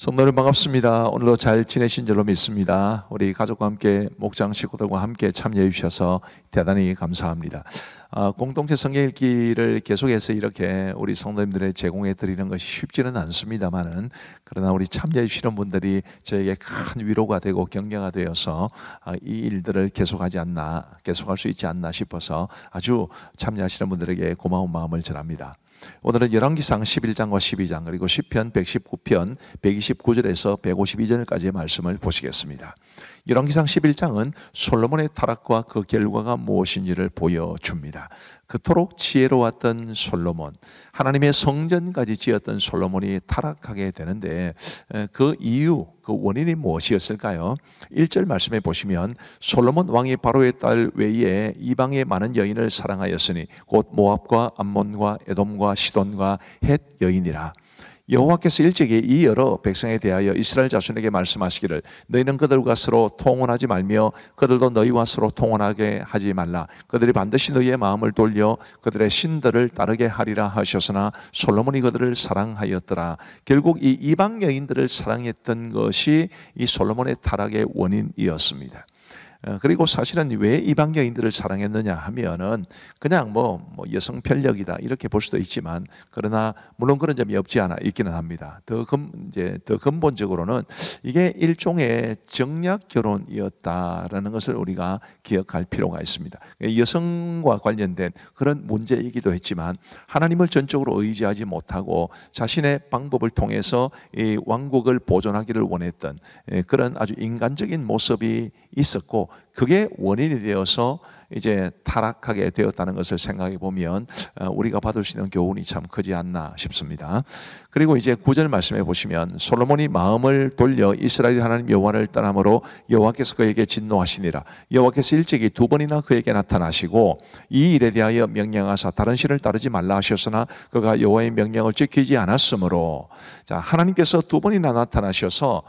성도님 반갑습니다. 오늘도 잘 지내신 줄로 믿습니다. 우리 가족과 함께 목장 식구들과 함께 참여해 주셔서 대단히 감사합니다. 공동체 성경 읽기를 계속해서 이렇게 우리 성도님들의 제공해 드리는 것이 쉽지는 않습니다만은, 그러나 우리 참여해 주시는 분들이 저에게 큰 위로가 되고 격려가 되어서 이 일들을 계속할 수 있지 않나 싶어서 아주 참여하시는 분들에게 고마운 마음을 전합니다. 오늘은 열왕기상 11장과 12장 그리고 시편 119편 129절에서 152절까지의 말씀을 보시겠습니다. 열왕기상 11장은 솔로몬의 타락과 그 결과가 무엇인지를 보여줍니다. 그토록 지혜로웠던 솔로몬, 하나님의 성전까지 지었던 솔로몬이 타락하게 되는데 그 이유, 그 원인이 무엇이었을까요? 1절 말씀에 보시면 솔로몬 왕이 바로의 딸 외에 이방의 많은 여인을 사랑하였으니 곧 모압과 암몬과 에돔과 시돈과 헷 여인이라. 여호와께서 일찍이 이 여러 백성에 대하여 이스라엘 자손에게 말씀하시기를 너희는 그들과 서로 통혼하지 말며 그들도 너희와 서로 통혼하게 하지 말라. 그들이 반드시 너희의 마음을 돌려 그들의 신들을 따르게 하리라 하셨으나 솔로몬이 그들을 사랑하였더라. 결국 이 이방 여인들을 사랑했던 것이 이 솔로몬의 타락의 원인이었습니다. 그리고 사실은 왜 이방 여인들을 사랑했느냐 하면은 그냥 뭐 여성 편력이다 이렇게 볼 수도 있지만, 그러나 물론 그런 점이 없지 않아 있기는 합니다. 더 근본적으로는 이게 일종의 정략 결혼이었다라는 것을 우리가 기억할 필요가 있습니다. 여성과 관련된 그런 문제이기도 했지만 하나님을 전적으로 의지하지 못하고 자신의 방법을 통해서 이 왕국을 보존하기를 원했던 그런 아주 인간적인 모습이 있었고, 그게 원인이 되어서 이제 타락하게 되었다는 것을 생각해 보면 우리가 받을 수 있는 교훈이 참 크지 않나 싶습니다. 그리고 이제 9절 말씀해 보시면 솔로몬이 마음을 돌려 이스라엘 하나님 여호와를 떠남으로 여호와께서 그에게 진노하시니라. 여호와께서 일찍이 두 번이나 그에게 나타나시고 이 일에 대하여 명령하사 다른 신을 따르지 말라 하셨으나 그가 여호와의 명령을 지키지 않았으므로, 자, 하나님께서 두 번이나 나타나셔서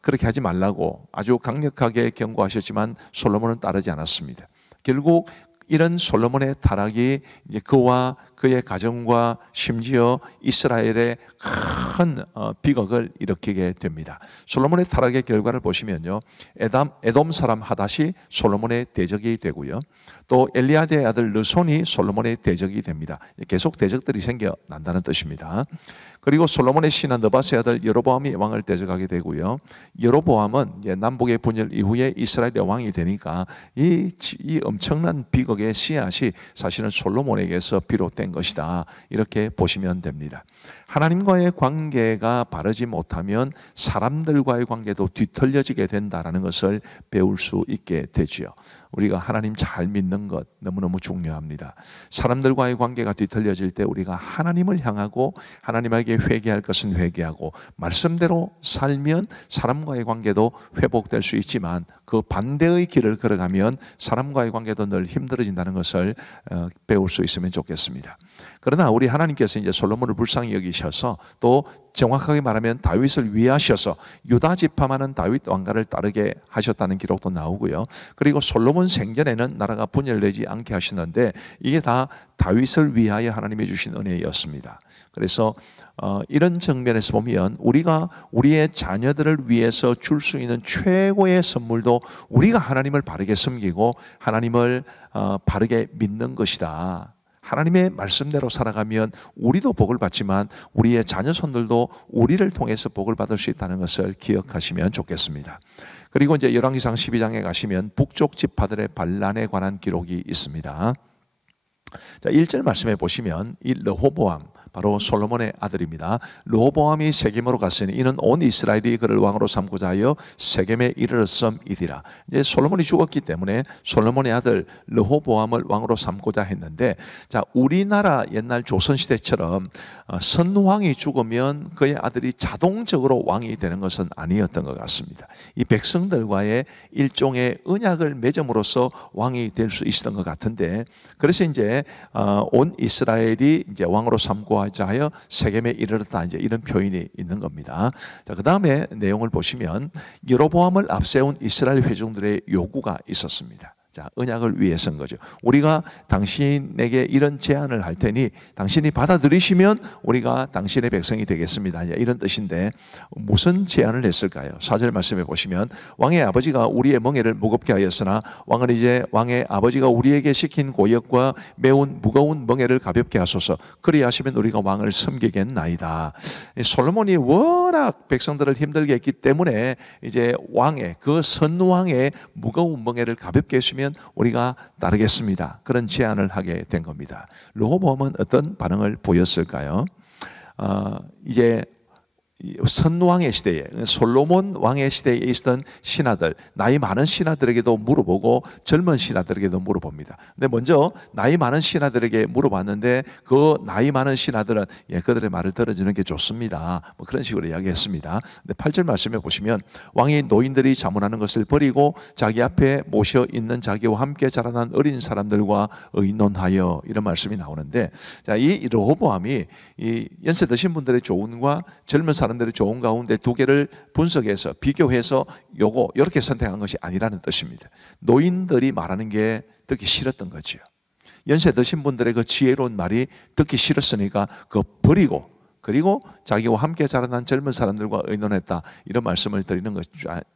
그렇게 하지 말라고 아주 강력하게 경고하셨지만 솔로몬은 따르지 않았습니다. 결국 이런 솔로몬의 타락이 이제 그와 그의 가정과 심지어 이스라엘의 큰 비극을 일으키게 됩니다. 솔로몬의 타락의 결과를 보시면요, 에돔 사람 하닷이 솔로몬의 대적이 되고요, 또 엘리아드의 아들 르손이 솔로몬의 대적이 됩니다. 계속 대적들이 생겨난다는 뜻입니다. 그리고 솔로몬의 신하 느밧의 아들 여로보암이 왕을 대적하게 되고요, 여로보암은 이제 남북의 분열 이후에 이스라엘의 왕이 되니까 이 엄청난 비극의 씨앗이 사실은 솔로몬에게서 비롯된 것이다, 이렇게 보시면 됩니다. 하나님과의 관계가 바르지 못하면 사람들과의 관계도 뒤틀려지게 된다는 것을 배울 수 있게 되지요. 우리가 하나님 잘 믿는 것 너무너무 중요합니다. 사람들과의 관계가 뒤틀려질 때 우리가 하나님을 향하고 하나님에게 회개할 것은 회개하고 말씀대로 살면 사람과의 관계도 회복될 수 있지만, 그 반대의 길을 걸어가면 사람과의 관계도 늘 힘들어진다는 것을 배울 수 있으면 좋겠습니다. 그러나 우리 하나님께서 이제 솔로몬을 불쌍히 여기셔서, 또 정확하게 말하면 다윗을 위하셔서 유다 지파만은 다윗 왕가를 따르게 하셨다는 기록도 나오고요. 그리고 솔로몬 생전에는 나라가 분열되지 않게 하시는데 이게 다 다윗을 위하여 하나님이 주신 은혜였습니다. 그래서 이런 측면에서 보면 우리가 우리의 자녀들을 위해서 줄 수 있는 최고의 선물도 우리가 하나님을 바르게 섬기고 하나님을 바르게 믿는 것이다. 하나님의 말씀대로 살아가면 우리도 복을 받지만 우리의 자녀손들도 우리를 통해서 복을 받을 수 있다는 것을 기억하시면 좋겠습니다. 그리고 이제 열왕기상 12장에 가시면 북쪽 지파들의 반란에 관한 기록이 있습니다. 자, 1절 말씀해 보시면 이 르호보암, 바로 솔로몬의 아들입니다. 르호보암이 세겜으로 갔으니 이는 온 이스라엘이 그를 왕으로 삼고자 하여 세겜에 이르렀음이니라. 이제 솔로몬이 죽었기 때문에 솔로몬의 아들 르호보암을 왕으로 삼고자 했는데, 자, 우리나라 옛날 조선시대처럼 선왕이 죽으면 그의 아들이 자동적으로 왕이 되는 것은 아니었던 것 같습니다. 이 백성들과의 일종의 언약을 맺음으로써 왕이 될 수 있었던 것 같은데, 그래서 이제 온 이스라엘이 이제 왕으로 삼고 하여 세겜에 이르렀다, 이제 이런 표현이 있는 겁니다. 자, 그 다음에 내용을 보시면 여로보암을 앞세운 이스라엘 회중들의 요구가 있었습니다. 자, 언약을 위해서인 거죠. 우리가 당신에게 이런 제안을 할 테니 당신이 받아들이시면 우리가 당신의 백성이 되겠습니다. 이런 뜻인데 무슨 제안을 했을까요? 4절 말씀해 보시면 왕의 아버지가 우리의 멍에를 무겁게 하였으나 왕은 이제 왕의 아버지가 우리에게 시킨 고역과 매운 무거운 멍에를 가볍게 하소서. 그리하시면 우리가 왕을 섬기겠나이다. 솔로몬이 워낙 백성들을 힘들게 했기 때문에 이제 왕의 그 선왕의 무거운 멍에를 가볍게 했으면 우리가 따르겠습니다. 그런 제안을 하게 된 겁니다. 르호보암은 어떤 반응을 보였을까요? 이제 선왕의 시대에, 솔로몬 왕의 시대에 있었던 신하들, 나이 많은 신하들에게도 물어보고 젊은 신하들에게도 물어봅니다. 근데 먼저 나이 많은 신하들에게 물어봤는데 그 나이 많은 신하들은 그들의 말을 들어주는 게 좋습니다. 뭐 그런 식으로 이야기했습니다. 근데 8절 말씀해 보시면 왕이 노인들이 자문하는 것을 버리고 자기 앞에 모셔 있는 자기와 함께 자라난 어린 사람들과 의논하여, 이런 말씀이 나오는데, 자, 이 르호보암이 이 연세 드신 분들의 조언과 젊은 사람들의 좋은 가운데 두 개를 분석해서 비교해서 이렇게 선택한 것이 아니라는 뜻입니다. 노인들이 말하는 게 듣기 싫었던 거죠. 연세 드신 분들의 그 지혜로운 말이 듣기 싫었으니까 그거 버리고, 그리고 자기와 함께 자라난 젊은 사람들과 의논했다, 이런 말씀을 드리는 것,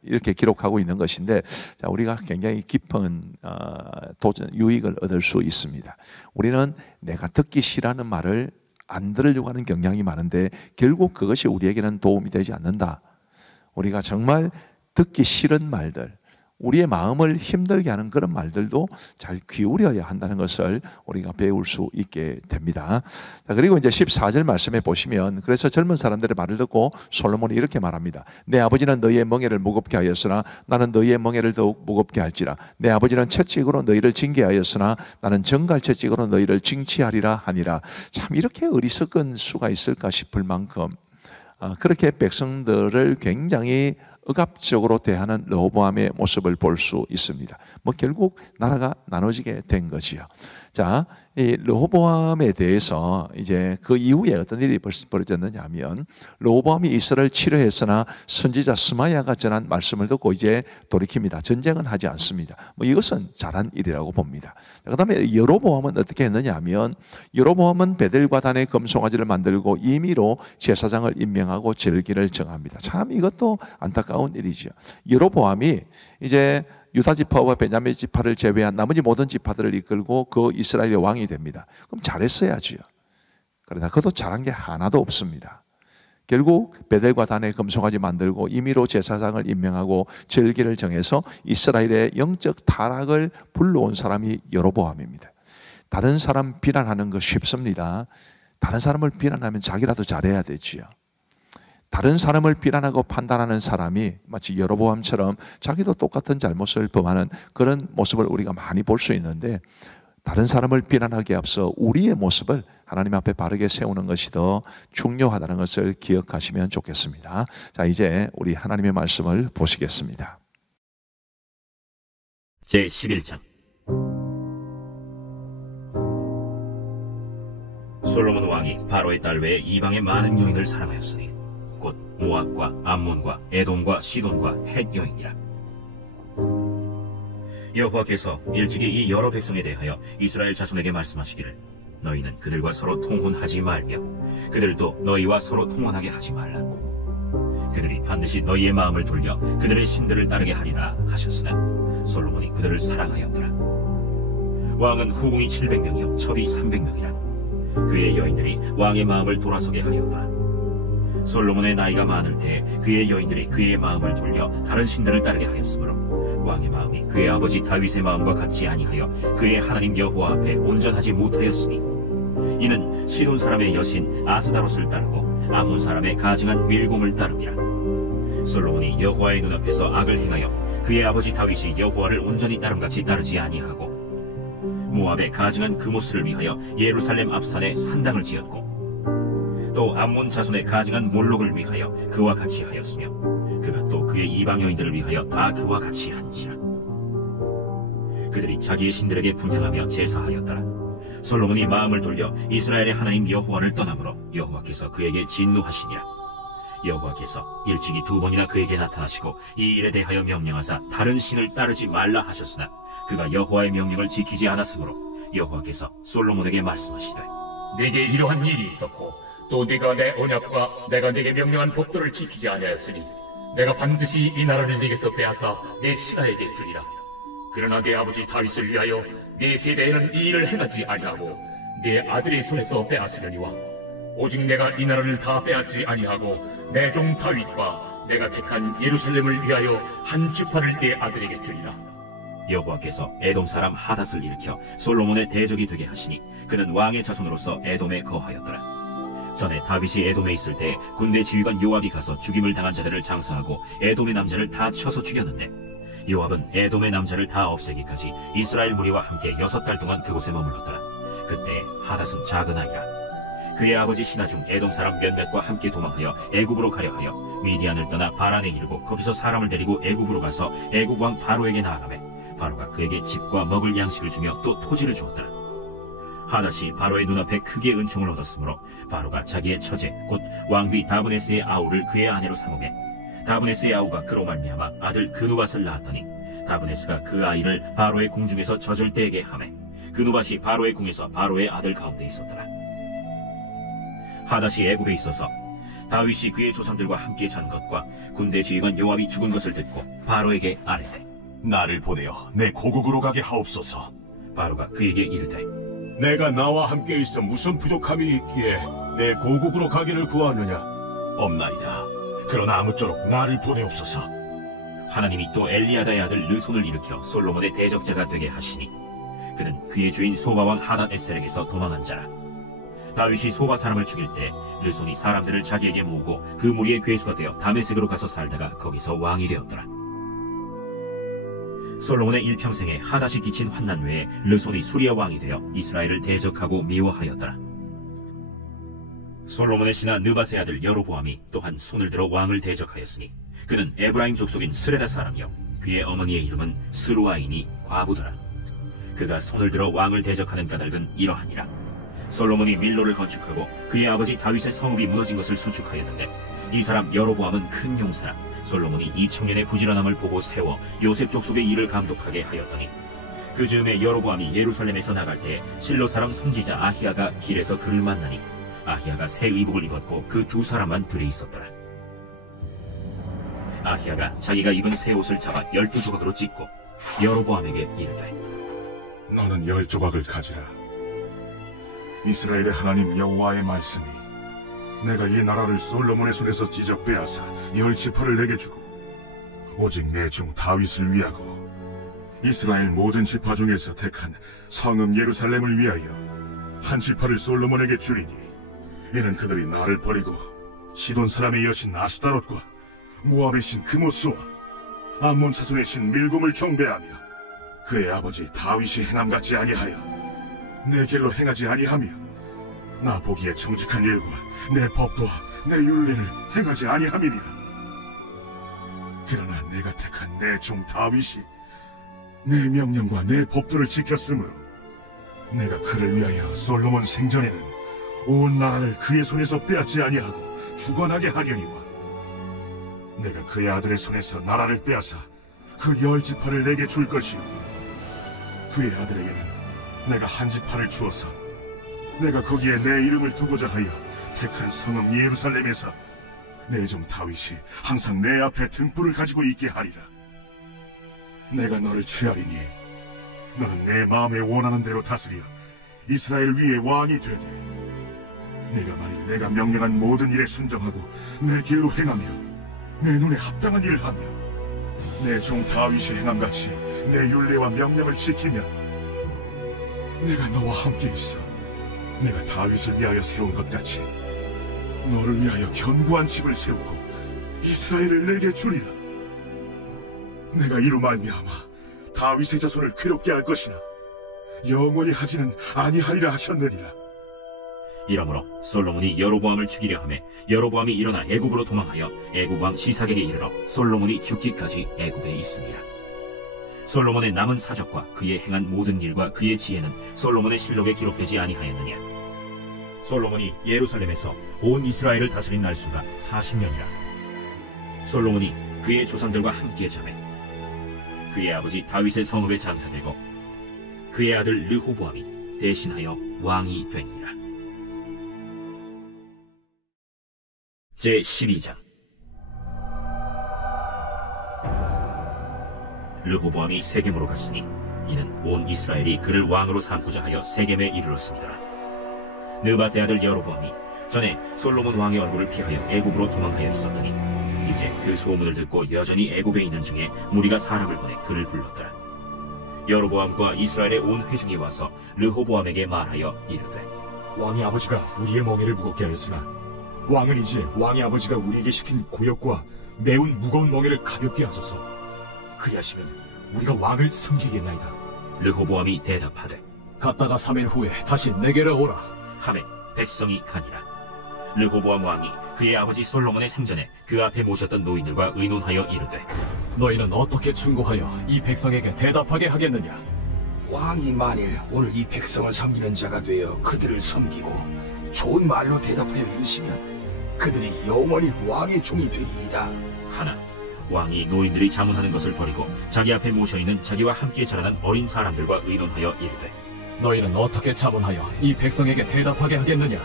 이렇게 기록하고 있는 것인데, 자, 우리가 굉장히 깊은 유익을 얻을 수 있습니다. 우리는 내가 듣기 싫어하는 말을 안 들으려고 하는 경향이 많은데 결국 그것이 우리에게는 도움이 되지 않는다. 우리가 정말 듣기 싫은 말들, 우리의 마음을 힘들게 하는 그런 말들도 잘 기울여야 한다는 것을 우리가 배울 수 있게 됩니다. 자, 그리고 이제 14절 말씀에 보시면, 그래서 젊은 사람들의 말을 듣고 솔로몬이 이렇게 말합니다. 내 아버지는 너희의 멍에를 무겁게 하였으나 나는 너희의 멍에를 더욱 무겁게 할지라. 내 아버지는 채찍으로 너희를 징계하였으나 나는 정갈 채찍으로 너희를 징치하리라 하니라. 참 이렇게 어리석은 수가 있을까 싶을 만큼 그렇게 백성들을 굉장히 억압적으로 대하는 르호보암의 모습을 볼 수 있습니다. 뭐 결국 나라가 나눠지게 된 거지요. 자, 이 르호보암에 대해서 이제 그 이후에 어떤 일이 벌어졌느냐 하면, 르호보암이 이스라엘을 치료했으나 선지자 스마야가 전한 말씀을 듣고 이제 돌이킵니다. 전쟁은 하지 않습니다. 뭐 이것은 잘한 일이라고 봅니다. 그 다음에 여로보암은 어떻게 했느냐 하면, 여로보암은 베델과 단에 금송아지를 만들고 임의로 제사장을 임명하고 절기를 정합니다. 참 이것도 안타까운 일이죠. 여로보암이 이제 유다 지파와 베냐민 지파를 제외한 나머지 모든 지파들을 이끌고 그 이스라엘의 왕이 됩니다. 그럼 잘했어야지요. 그러나 그것도 잘한 게 하나도 없습니다. 결국 베델과 단에 금송아지 만들고 임의로 제사장을 임명하고 절기를 정해서 이스라엘의 영적 타락을 불러온 사람이 여로보암입니다. 다른 사람 비난하는 거 쉽습니다. 다른 사람을 비난하면 자기라도 잘해야 되지요. 다른 사람을 비난하고 판단하는 사람이 마치 여로보암처럼 자기도 똑같은 잘못을 범하는 그런 모습을 우리가 많이 볼 수 있는데, 다른 사람을 비난하기에 앞서 우리의 모습을 하나님 앞에 바르게 세우는 것이 더 중요하다는 것을 기억하시면 좋겠습니다. 자, 이제 우리 하나님의 말씀을 보시겠습니다. 제11장. 솔로몬 왕이 바로의 딸 외에 이방의 많은 여인을 사랑하였으니 곧 모압과 암몬과 에돔과 시돈과 헷 여인이라. 여호와께서 일찍이 이 여러 백성에 대하여 이스라엘 자손에게 말씀하시기를, 너희는 그들과 서로 통혼하지 말며 그들도 너희와 서로 통혼하게 하지 말라. 그들이 반드시 너희의 마음을 돌려 그들의 신들을 따르게 하리라 하셨으나 솔로몬이 그들을 사랑하였더라. 왕은 후궁이 700명이요 첩이 300명이라. 그의 여인들이 왕의 마음을 돌아서게 하였더라. 솔로몬의 나이가 많을 때 그의 여인들이 그의 마음을 돌려 다른 신들을 따르게 하였으므로 왕의 마음이 그의 아버지 다윗의 마음과 같지 아니하여 그의 하나님 여호와 앞에 온전하지 못하였으니, 이는 시돈 사람의 여신 아스다롯을 따르고 암몬 사람의 가증한 밀공을 따름이라. 솔로몬이 여호와의 눈앞에서 악을 행하여 그의 아버지 다윗이 여호와를 온전히 따름같이 따르지 아니하고 모압의 가증한 그모스를 위하여 예루살렘 앞산에 산당을 지었고 또 암몬 자손의 가증한 몰록을 위하여 그와 같이 하였으며 그가 또 그의 이방 여인들을 위하여 다 그와 같이 한지라. 그들이 자기의 신들에게 분향하며 제사하였더라. 솔로몬이 마음을 돌려 이스라엘의 하나님 여호와를 떠나므로 여호와께서 그에게 진노하시니라. 여호와께서 일찍이 2번이나 그에게 나타나시고 이 일에 대하여 명령하사 다른 신을 따르지 말라 하셨으나 그가 여호와의 명령을 지키지 않았으므로 여호와께서 솔로몬에게 말씀하시되 네게 이러한 일이 있었고 또 네가 내 언약과 내가 네게 명령한 법도를 지키지 아니하였으니 내가 반드시 이 나라를 네게서 빼앗아 내 시가에게 주리라. 그러나 네 아버지 다윗을 위하여 네 세대에는 이 일을 행하지 아니하고 네 아들의 손에서 빼앗으려니와 오직 내가 이 나라를 다 빼앗지 아니하고 내 종 다윗과 내가 택한 예루살렘을 위하여 한 지파를 네 아들에게 주리라. 여호와께서 에돔 사람 하닷을 일으켜 솔로몬의 대적이 되게 하시니 그는 왕의 자손으로서 에돔에 거하였더라. 전에 다윗이 에돔에 있을 때 군대 지휘관 요압이 가서 죽임을 당한 자들을 장사하고 에돔의 남자를 다 쳐서 죽였는데 요압은 에돔의 남자를 다 없애기까지 이스라엘 무리와 함께 6달 동안 그곳에 머물렀더라. 그때 하닷은 작은 아이라. 그의 아버지 신하 중 에돔 사람 몇몇과 함께 도망하여 애굽으로 가려 하여 미디안을 떠나 바란에 이르고 거기서 사람을 데리고 애굽으로 가서 애굽 왕 바로에게 나아가매 바로가 그에게 집과 먹을 양식을 주며 또 토지를 주었더라. 하닷이 바로의 눈앞에 크게 은총을 얻었으므로 바로가 자기의 처제 곧 왕비 다브네스의 아우를 그의 아내로 삼으매 다브네스의 아우가 그로 말미암아 아들 그누밧을 낳았더니 다브네스가 그 아이를 바로의 궁중에서 젖을 때에게 하매 그누밧이 바로의 궁에서 바로의 아들 가운데 있었더라. 하닷이 애굽에 있어서 다윗이 그의 조상들과 함께 잔 것과 군대 지휘관 요압이 죽은 것을 듣고 바로에게 아뢰되 나를 보내어 내 고국으로 가게 하옵소서. 바로가 그에게 이르되 내가 나와 함께 있어 무슨 부족함이 있기에 내 고국으로 가기를 구하느냐? 없나이다. 그러나 아무쪼록 나를 보내옵소서. 하나님이 또 엘리야다의 아들 르손을 일으켜 솔로몬의 대적자가 되게 하시니 그는 그의 주인 소바왕 하닷 에셀에게서 도망한 자라. 다윗이 소바 사람을 죽일 때 르손이 사람들을 자기에게 모으고 그 무리의 괴수가 되어 다메섹으로 가서 살다가 거기서 왕이 되었더라. 솔로몬의 일평생에 하닷이 끼친 환난 외에 르손이 수리아 왕이 되어 이스라엘을 대적하고 미워하였더라. 솔로몬의 신하 느밧의 아들 여로보암이 또한 손을 들어 왕을 대적하였으니 그는 에브라임 족속인 스레다 사람이요 그의 어머니의 이름은 스루아이니 과부더라. 그가 손을 들어 왕을 대적하는 까닭은 이러하니라. 솔로몬이 밀로를 건축하고 그의 아버지 다윗의 성읍이 무너진 것을 수축하였는데 이 사람 여로보암은 큰 용사라. 솔로몬이 이 청년의 부지런함을 보고 세워 요셉 족속의 일을 감독하게 하였더니 그 즈음에 여로보암이 예루살렘에서 나갈 때 실로 사람 선지자 아히야가 길에서 그를 만나니 아히야가 새 의복을 입었고 그 2사람만 들에 있었더라. 아히야가 자기가 입은 새 옷을 잡아 12조각으로 찢고 여로보암에게 이르되 너는 10조각을 가지라. 이스라엘의 하나님 여호와의 말씀이 내가 이 나라를 솔로몬의 손에서 찢어 빼앗아 10지파를 내게 주고 오직 내 종 다윗을 위하고 이스라엘 모든 지파 중에서 택한 성읍 예루살렘을 위하여 한 지파를 솔로몬에게 주리니 이는 그들이 나를 버리고 시돈 사람의 여신 아스타롯과 모압의 신 그모스와 암몬 자손의 신 밀곰을 경배하며 그의 아버지 다윗이 행함같이 아니하여 내 길로 행하지 아니하며 나 보기에 정직한 일과 내 법도와 내 율례를 행하지 아니함이니라. 그러나 내가 택한 내 종 다윗이 내 명령과 내 법도를 지켰으므로 내가 그를 위하여 솔로몬 생전에는 온 나라를 그의 손에서 빼앗지 아니하고 주관하게 하려니와 내가 그의 아들의 손에서 나라를 빼앗아 그 10지파를 내게 줄 것이요 그의 아들에게는 내가 한 지파를 주어서 내가 거기에 내 이름을 두고자 하여 택한 성읍 예루살렘에서 내 종 다윗이 항상 내 앞에 등불을 가지고 있게 하리라. 내가 너를 취하리니 너는 내 마음에 원하는 대로 다스려 이스라엘 위에 왕이 되되 네가 만일 내가 명령한 모든 일에 순종하고 내 길로 행하며 내 눈에 합당한 일을 하며 내 종 다윗이 행함같이 내 율례와 명령을 지키면 내가 너와 함께 있어 내가 다윗을 위하여 세운 것 같이 너를 위하여 견고한 집을 세우고 이스라엘을 내게 주리라. 내가 이로 말미암아 다윗의 자손을 괴롭게 할 것이나 영원히 하지는 아니하리라 하셨느니라. 이러므로 솔로몬이 여로보암을 죽이려 하매 여로보암이 일어나 애굽으로 도망하여 애굽 왕 시삭에게 이르러 솔로몬이 죽기까지 애굽에 있으니라. 솔로몬의 남은 사적과 그의 행한 모든 일과 그의 지혜는 솔로몬의 실록에 기록되지 아니하였느냐. 솔로몬이 예루살렘에서 온 이스라엘을 다스린 날수가 40년이라. 솔로몬이 그의 조상들과 함께 자매 그의 아버지 다윗의 성읍에 장사되고 그의 아들 르호보암이 대신하여 왕이 되니라. 제12장. 르호보암이 세겜으로 갔으니 이는 온 이스라엘이 그를 왕으로 삼고자 하여 세겜에 이르렀습니다. 느밧의 아들 여로보암이 전에 솔로몬 왕의 얼굴을 피하여 애굽으로 도망하여 있었더니 이제 그 소문을 듣고 여전히 애굽에 있는 중에 무리가 사람을 보내 그를 불렀더라. 여로보암과 이스라엘의 온 회중이 와서 르호보암에게 말하여 이르되 왕의 아버지가 우리의 멍에를 무겁게 하였으나 왕은 이제 왕의 아버지가 우리에게 시킨 고역과 매운 무거운 멍에를 가볍게 하소서. 그리하시면 우리가 왕을 섬기겠나이다. 르호보암이 대답하되 갔다가 3일 후에 다시 내게로 오라. 하매 백성이 가니라. 르호보암 왕이 그의 아버지 솔로몬의 생전에 그 앞에 모셨던 노인들과 의논하여 이르되 너희는 어떻게 충고하여 이 백성에게 대답하게 하겠느냐? 왕이 만일 오늘 이 백성을 섬기는 자가 되어 그들을 섬기고 좋은 말로 대답하여 이르시면 그들이 영원히 왕의 종이 되리이다. 하나 왕이 노인들이 자문하는 것을 버리고 자기 앞에 모셔있는 자기와 함께 자라난 어린 사람들과 의논하여 이르되 너희는 어떻게 자문하여 이 백성에게 대답하게 하겠느냐?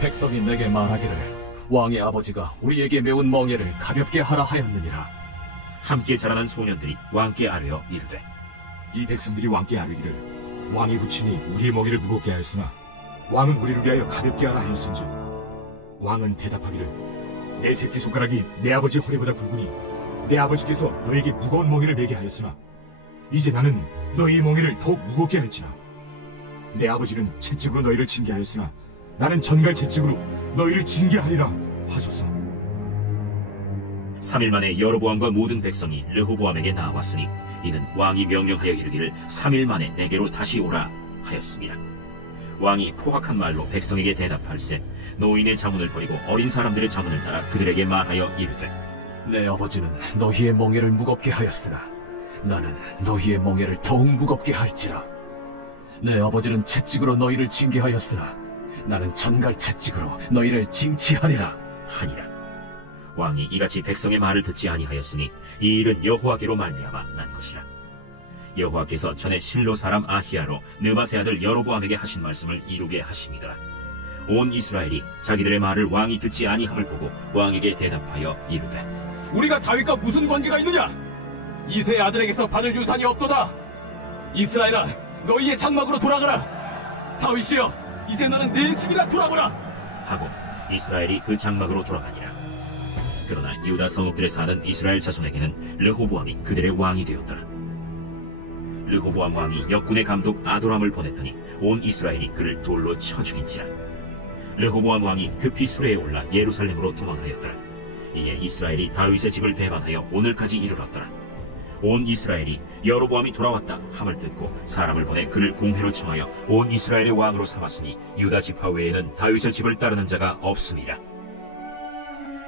백성이 내게 말하기를 왕의 아버지가 우리에게 매운 멍에를 가볍게 하라 하였느니라. 함께 자라난 소년들이 왕께 아뢰어 이르되 이 백성들이 왕께 아뢰기를 왕의 부친이 우리의 멍에를 무겁게 하였으나 왕은 우리를 위하여 가볍게 하라 하였은즉 왕은 대답하기를 내 새끼손가락이 내 아버지 허리보다 굵으니 내 아버지께서 너에게 무거운 멍에를 매게 하였으나 이제 나는 너희의 멍에를 더욱 무겁게 할지라. 내 아버지는 채찍으로 너희를 징계하였으나 나는 전갈 채찍으로 너희를 징계하리라 하소서. 3일 만에 여로보암과 모든 백성이 르호보암에게 나왔으니 이는 왕이 명령하여 이르기를 3일 만에 내게로 다시 오라 하였습니다. 왕이 포악한 말로 백성에게 대답할세 노인의 자문을 버리고 어린 사람들의 자문을 따라 그들에게 말하여 이르되 내 아버지는 너희의 멍에를 무겁게 하였으나 나는 너희의 멍에를 더욱 무겁게 할지라. 내 아버지는 채찍으로 너희를 징계하였으나 나는 전갈 채찍으로 너희를 징치하리라 하니라. 왕이 이같이 백성의 말을 듣지 아니하였으니 이 일은 여호와께로 말미암아 난 것이라. 여호와께서 전에 실로 사람 아히야로 느밧의 아들 여로보암에게 하신 말씀을 이루게 하심이더라. 온 이스라엘이 자기들의 말을 왕이 듣지 아니함을 보고 왕에게 대답하여 이르되 우리가 다윗과 무슨 관계가 있느냐? 이새의 아들에게서 받을 유산이 없도다. 이스라엘아, 너희의 장막으로 돌아가라. 다윗이여, 이제 너는 내 집이나 돌아오라 하고 이스라엘이 그 장막으로 돌아가니라. 그러나 유다 성읍들에 사는 이스라엘 자손에게는 르호보암이 그들의 왕이 되었더라. 르호보암 왕이 역군의 감독 아도람을 보냈더니 온 이스라엘이 그를 돌로 쳐 죽인지라. 르호보암 왕이 급히 수레에 올라 예루살렘으로 도망하였더라. 이에 이스라엘이 다윗의 집을 배반하여 오늘까지 이르렀더라. 온 이스라엘이 여로보암이 돌아왔다 함을 듣고 사람을 보내 그를 공회로 청하여 온 이스라엘의 왕으로 삼았으니 유다 지파 외에는 다윗의 집을 따르는 자가 없음이라.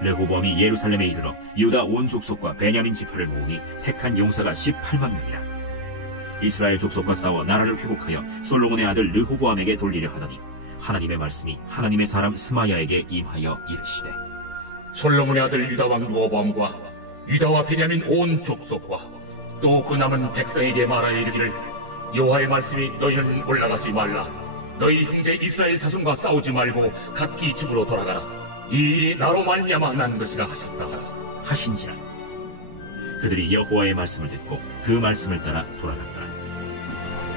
르호보암이 예루살렘에 이르러 유다 온 족속과 베냐민 지파를 모으니 택한 용사가 18만 명이라. 이스라엘 족속과 싸워 나라를 회복하여 솔로몬의 아들 르호보암에게 돌리려 하더니 하나님의 말씀이 하나님의 사람 스마야에게 임하여 이르시되 솔로몬의 아들 유다 왕 르호보암과 유다와 베냐민 온 족속과 또 그 남은 백성에게 말하여 이르기를 여호와의 말씀이 너희는 올라가지 말라. 너희 형제 이스라엘 자손과 싸우지 말고 각기 집으로 돌아가라. 이 일이 나로 말미암아 난 것이라 하셨다 하라 하신지라. 그들이 여호와의 말씀을 듣고 그 말씀을 따라 돌아갔더라.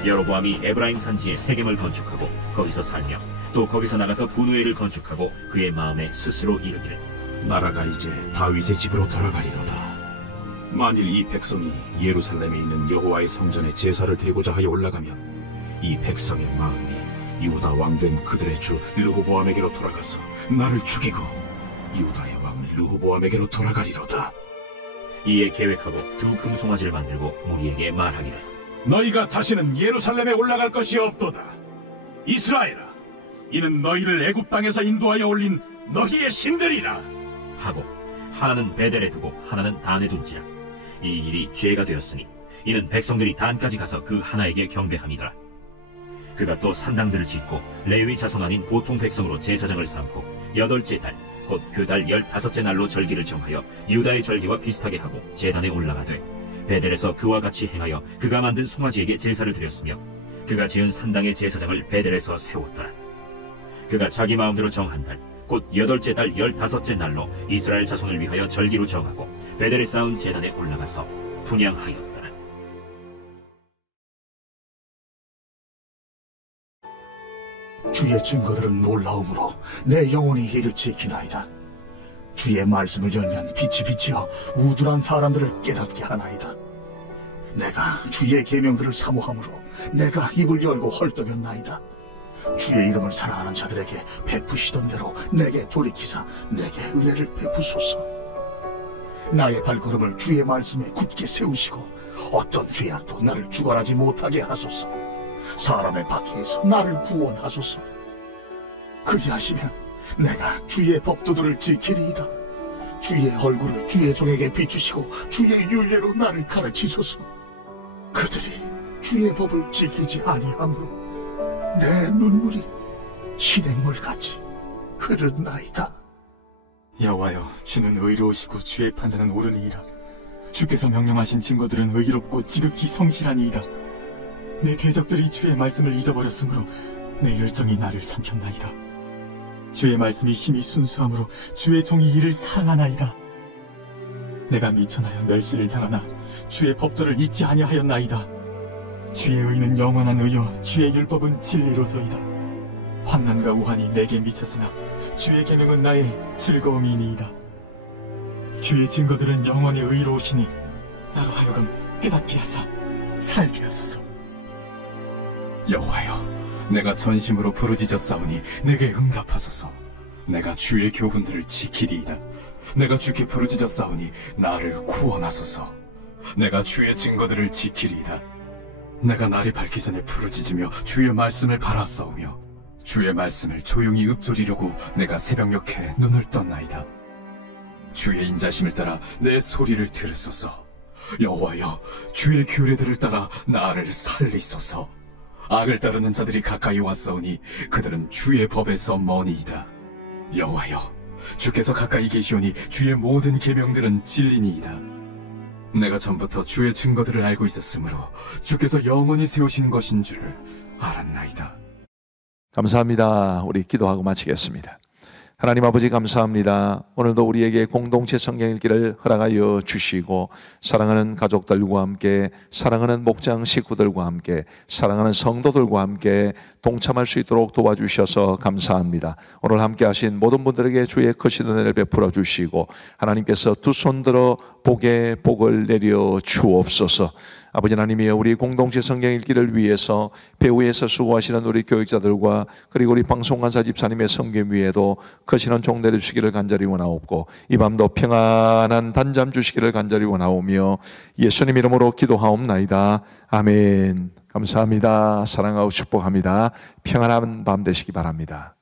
여로보암이 에브라임 산지에 세겜을 건축하고 거기서 살며 또 거기서 나가서 분우엘을 건축하고 그의 마음에 스스로 이르기를 나라가 이제 다윗의 집으로 돌아가리로다. 만일 이 백성이 예루살렘에 있는 여호와의 성전에 제사를 드리고자 하여 올라가면 이 백성의 마음이 유다 왕된 그들의 주 르호보암에게로 돌아가서 나를 죽이고 유다의 왕 르호보암에게로 돌아가리로다. 이에 계획하고 두 금송아지를 만들고 무리에게 말하기를 너희가 다시는 예루살렘에 올라갈 것이 없도다. 이스라엘아, 이는 너희를 애굽 땅에서 인도하여 올린 너희의 신들이라 하고 하나는 베델에 두고 하나는 단에 둔지라. 이 일이 죄가 되었으니 이는 백성들이 단까지 가서 그 하나에게 경배함이더라. 그가 또 산당들을 짓고 레위 자손 아닌 보통 백성으로 제사장을 삼고 8째 달 곧 그 달 15째 날로 절기를 정하여 유다의 절기와 비슷하게 하고 제단에 올라가되 베델에서 그와 같이 행하여 그가 만든 송아지에게 제사를 드렸으며 그가 지은 산당의 제사장을 베델에서 세웠더라. 그가 자기 마음대로 정한 달 곧 8째 달 15째 날로 이스라엘 자손을 위하여 절기로 정하고 베델에 쌓은 제단에 올라가서 분향하였더라. 주의 증거들은 놀라움으로 내 영혼이 이를 지키나이다. 주의 말씀을 열면 빛이 비치어 우둔한 사람들을 깨닫게 하나이다. 내가 주의 계명들을 사모함으로 내가 입을 열고 헐떡였나이다. 주의 이름을 사랑하는 자들에게 베푸시던 대로 내게 돌이키사 내게 은혜를 베푸소서. 나의 발걸음을 주의 말씀에 굳게 세우시고 어떤 죄악도 나를 주관하지 못하게 하소서. 사람의 박해에서 나를 구원하소서. 그리하시면 내가 주의 법도들을 지키리이다. 주의 얼굴을 주의 종에게 비추시고 주의 윤례로 나를 가르치소서. 그들이 주의 법을 지키지 아니하므로 내 눈물이 시냇물같이 흐르나이다. 여호와여, 주는 의로우시고 주의 판단은 옳으니이다. 주께서 명령하신 증거들은 의롭고 지극히 성실하니이다. 내 대적들이 주의 말씀을 잊어버렸으므로 내 열정이 나를 삼켰나이다. 주의 말씀이 심히 순수함으로 주의 종이 이를 사랑하나이다. 내가 미천하여 멸시를 당하나 주의 법도를 잊지 아니하였나이다. 주의 의는 영원한 의요 주의 율법은 진리로소이다. 환난과 우환이 내게 미쳤으나 주의 계명은 나의 즐거움이니이다. 주의 증거들은 영원히 의로우시니 나로 하여금 깨닫게 하사 살게 하소서. 여호와여, 내가 전심으로 부르짖었사오니 내게 응답하소서. 내가 주의 교훈들을 지키리이다. 내가 주께 부르짖었사오니 나를 구원하소서. 내가 주의 증거들을 지키리이다. 내가 날이 밝기 전에 부르짖으며 주의 말씀을 바라싸우며 주의 말씀을 조용히 읊조리려고 내가 새벽녘에 눈을 떴나이다. 주의 인자심을 따라 내 소리를 들으소서. 여호와여, 주의 규례들을 따라 나를 살리소서. 악을 따르는 자들이 가까이 왔사오니 그들은 주의 법에서 머니이다. 여호와여, 주께서 가까이 계시오니 주의 모든 계명들은 진리니이다. 내가 전부터 주의 증거들을 알고 있었으므로 주께서 영원히 세우신 것인 줄을 알았나이다. 감사합니다. 우리 기도하고 마치겠습니다. 하나님 아버지 감사합니다. 오늘도 우리에게 공동체 성경 읽기를 허락하여 주시고 사랑하는 가족들과 함께, 사랑하는 목장 식구들과 함께, 사랑하는 성도들과 함께 동참할 수 있도록 도와주셔서 감사합니다. 오늘 함께 하신 모든 분들에게 주의 크신 은혜를 베풀어 주시고 하나님께서 두 손 들어 복에 복을 내려 주옵소서. 아버지 하나님이여, 우리 공동체 성경 읽기를 위해서 배후에서 수고하시는 우리 교육자들과 그리고 우리 방송간사 집사님의 섬김 위에도 크시는 종 내려주시기를 간절히 원하옵고 이 밤도 평안한 단잠 주시기를 간절히 원하오며 예수님 이름으로 기도하옵나이다. 아멘. 감사합니다. 사랑하고 축복합니다. 평안한 밤 되시기 바랍니다.